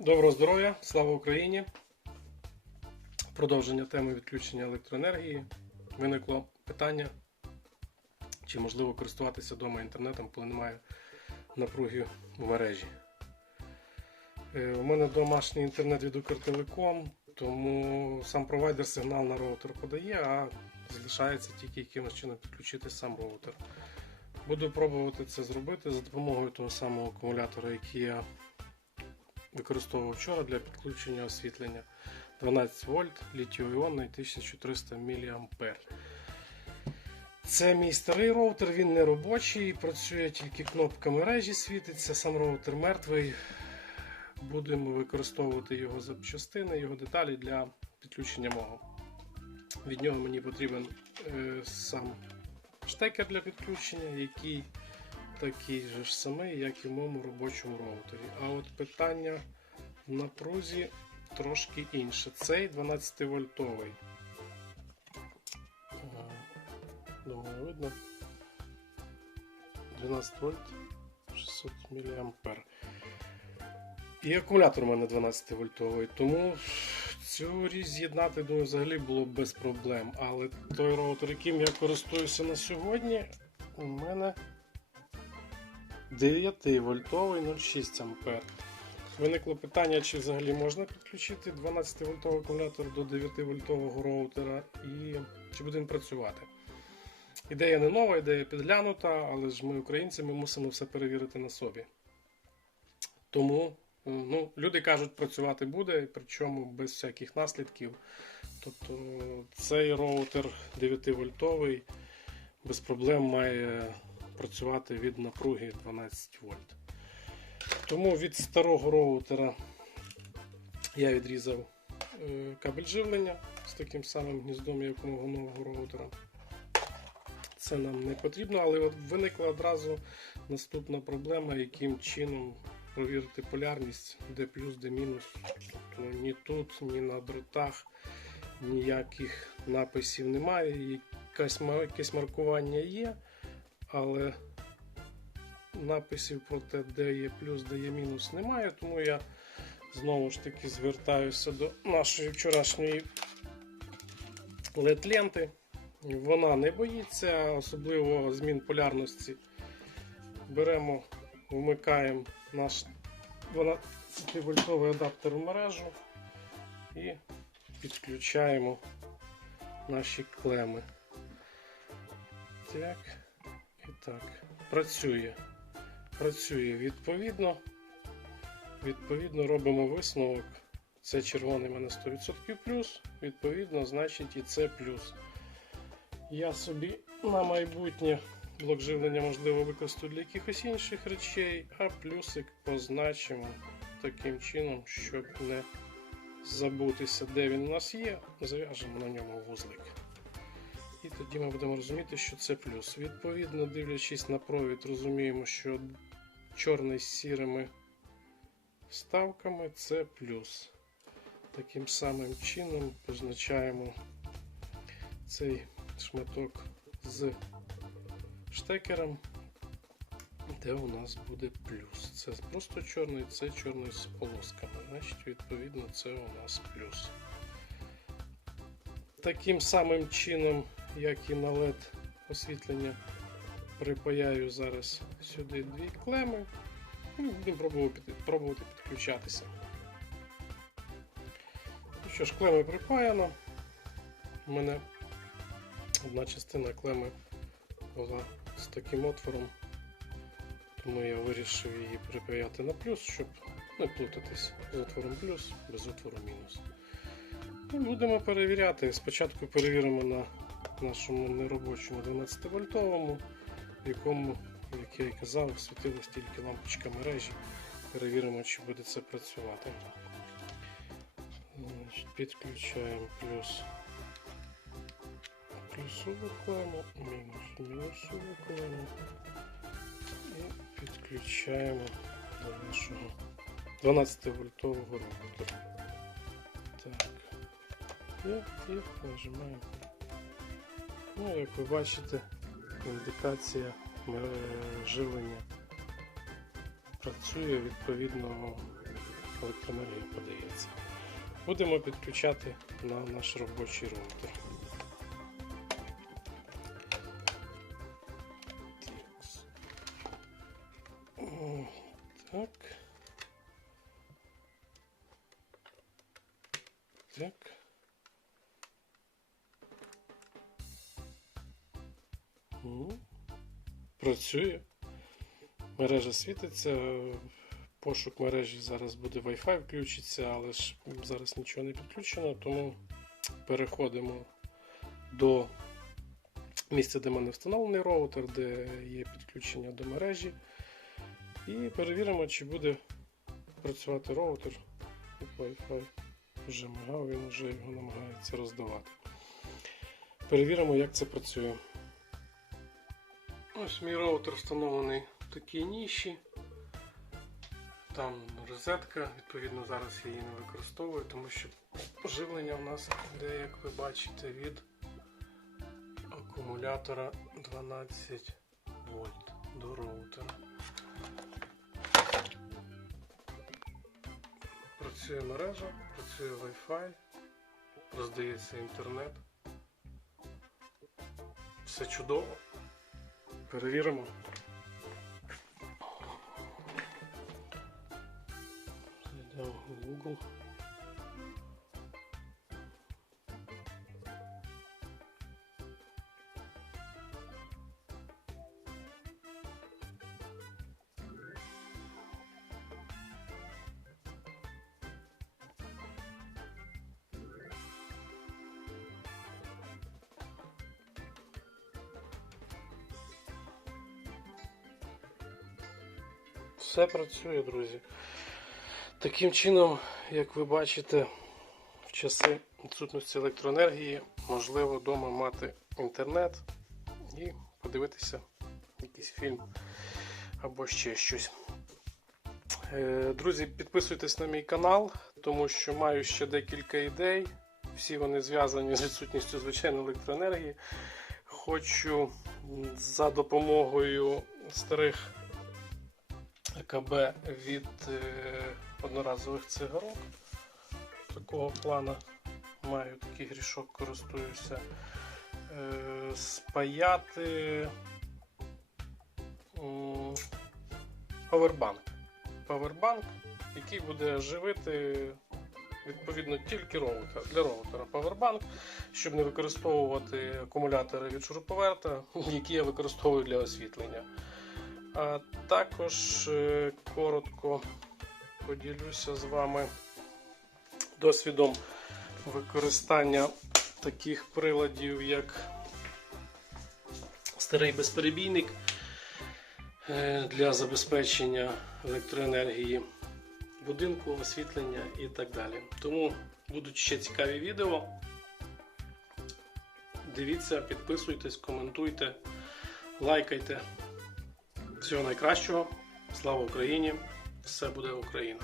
Доброго здоров'я, слава Україні! Продовження теми відключення електроенергії. Виникло питання, чи можливо користуватися вдома інтернетом, коли немає напруги в мережі. Е, У мене домашній інтернет від Укртелеком, тому сам провайдер сигнал на роутер подає, а залишається тільки якимось чином підключити сам роутер. Буду пробувати це зробити за допомогою того самого акумулятора, який я використовував вчора для підключення освітлення 12 вольт літіо-іонний 1300 мА. Це мій старий роутер, він не робочий, працює тільки кнопка мережі світиться, сам роутер мертвий. Будемо використовувати його запчастини, його деталі для підключення мого. Від нього мені потрібен е, сам штекер для підключення, який такий же ж самий, як і в моєму робочому роутері. А от питання в напрузі трошки інше. Цей 12 вольтовий. Думаю, видно. 12 вольт 600 мА. І акумулятор у мене 12 вольтовий, тому цю річ з'єднати думаю, взагалі було б без проблем. Але той роутер, яким я користуюся на сьогодні, у мене 9 вольтовий 0,6 А. Виникло питання, чи взагалі можна підключити 12 вольтовий акумулятор до 9 вольтового роутера і чи буде він працювати. Ідея не нова, ідея підглянута, але ж ми, українці, ми мусимо все перевірити на собі. Тому ну, люди кажуть, працювати буде, причому без всяких наслідків. Тобто цей роутер 9 вольтовий без проблем має працювати від напруги 12 вольт. Тому від старого роутера я відрізав е, кабель живлення з таким самим гніздом, як у мого нового роутера. Це нам не потрібно, але от виникла одразу наступна проблема, яким чином провірити полярність, де плюс, де мінус. Тобто ні тут, ні на дротах ніяких написів немає. Якесь маркування є, але написів про те, де є плюс, де є мінус, немає. Тому я знову ж таки звертаюся до нашої вчорашньої LED-ленти. Вона не боїться, особливо змін полярності. Беремо, вмикаємо наш 12-вольтовий адаптер в мережу і підключаємо наші клеми. Так, так. Працює. Працює відповідно. Відповідно, робимо висновок. Це червоний мене 100% плюс, відповідно, значить і це плюс. Я собі на майбутнє блок живлення можливо використаю для якихось інших речей, а плюсик позначимо таким чином, щоб не забутися, де він у нас є, зав'яжемо на ньому вузлик. І тоді ми будемо розуміти, що це плюс. Відповідно, дивлячись на провід, розуміємо, що чорний з сірими вставками це плюс. Таким самим чином позначаємо цей шматок з штекером, де у нас буде плюс. Це просто чорний, це чорний з полосками. Значить, відповідно, це у нас плюс. Таким самим чином, як і на LED освітлення, припаяю зараз сюди дві клеми і будемо пробувати, підключатися. Ну що ж, клеми припаяно. У мене одна частина клеми була з таким отвором, тому я вирішив її припаяти на плюс, щоб не плутатись з отвором плюс, без отвору мінус. І будемо перевіряти. Спочатку перевіримо на нашому неробочому 12 вольтовому, в якому, як я і казав, світилась тільки лампочка мережі. Перевіримо, чи буде це працювати. Підключаємо плюс плюсову клему, мінус мінусову клему і підключаємо до нашого 12 вольтового роутера. Так. І нажимаємо. Ну, як ви бачите, індикація е, живлення працює відповідно електроенергія подається. Будемо підключати на наш робочий роутер. М, Працює. Мережа світиться. Пошук мережі зараз буде Wi-Fi включиться, але ж зараз нічого не підключено, тому переходимо до місця, де в мене встановлений роутер, де є підключення до мережі. І перевіримо, чи буде працювати роутер. Тут Wi-Fi вже мигав, він вже його намагається роздавати. Перевіримо, як це працює. Ось мій роутер встановлений в такій ніші. Там розетка, відповідно, зараз я її не використовую, тому що живлення в нас йде, як ви бачите, від акумулятора 12 вольт до роутера. Працює мережа, працює Wi-Fi, роздається інтернет. Все чудово. Перевіримо. Google. Все працює, друзі. Таким чином, як ви бачите, в часи відсутності електроенергії можливо вдома мати інтернет і подивитися якийсь фільм або ще щось. Е, Друзі, підписуйтесь на мій канал, тому що маю ще декілька ідей. Всі вони зв'язані з відсутністю звичайної електроенергії. Хочу за допомогою старих АКБ від е, одноразових цигарок. Такого плану маю такий грішок, користуюся. Е, спаяти павербанк. Павербанк, який буде живити відповідно тільки роутер. Для роутера павербанк, щоб не використовувати акумулятори від шуруповерта, які я використовую для освітлення. А також е, коротко поділюся з вами досвідом використання таких приладів, як старий безперебійник е, для забезпечення електроенергії будинку, освітлення і так далі. Тому будуть ще цікаві відео. Дивіться, підписуйтесь, коментуйте, лайкайте. Всього найкращого. Слава Україні! Все буде Україна!